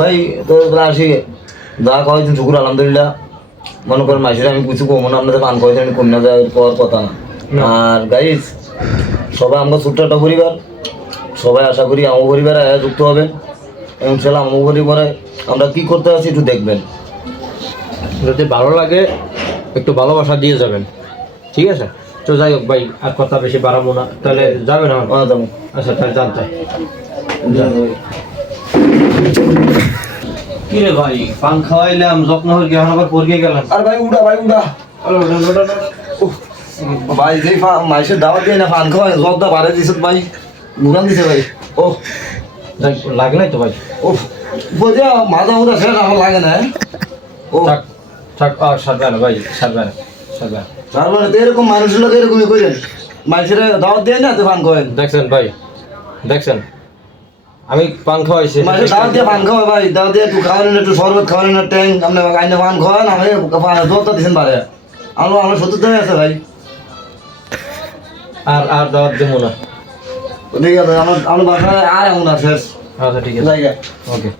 ভাই তো আসি যা খাওয়াইছেন শুকুর আলহামদুলিল্লাহ। মনে করেন মাসের আমি কিছু কমো না, আপনাদের পান খাওয়াইছেন কম না দেওয়ার পাওয়ার কথা না। আর গাইস সবাই আমরা ছোট্ট একটা পরিবার, সবাই আশা করি আমার পরিবারে যুক্ত হবেন এবং সেটা আমার পরিবারে আমরা কি করতে আছি একটু দেখবেন। যদি ভালো লাগে একটু ভালোবাসা দিয়ে যাবেন, ঠিক আছে? তো যাই হোক ভাই, আর কথা বেশি বাড়াবো না, তাহলে যাবেন আমার। যাবো। আচ্ছা তাহলে জানতে কি রে ভাই, পান খাওয়াইলাম যত্ন হয়ে এখন আবার পড়ে গেলাম। আর ভাই উড়া ভাই উড়া ভাই যে মাইসের দাওয়াত দিয়ে না পান খাওয়াই জবটা বাড়ে দিছত ভাই, ঘুরান দিছে ভাই। ও লাগে নাই তো ভাই? ও বোঝা মাথা মুদা শেষ আমার লাগে না। ও থাক থাক, আর সারবে না ভাই, সারবে না, সারবে না। তার মানে তো এরকম মানুষের লোক এরকমই করেন, মাইসের দাওয়াত দিয়ে না তো পান খাওয়ান। দেখছেন ভাই, দেখছেন আমি পান খাওয়াইছি, মাইসের দাওয়াত দিয়ে পান খাওয়া ভাই, দাওয়াত দিয়ে একটু খাওয়ালেন, একটু শরবত খাওয়ালেন, না ট্যাং আপনি আইনে পান খাওয়ান, আমি দোয়ারটা দিচ্ছেন বারে আমার 70 আছে ভাই। আর আর দাওয়াত দেবো না। ঠিক আছে আমার বাসায় আর এমন আছে। আচ্ছা ঠিক আছে, জায়গা ওকে।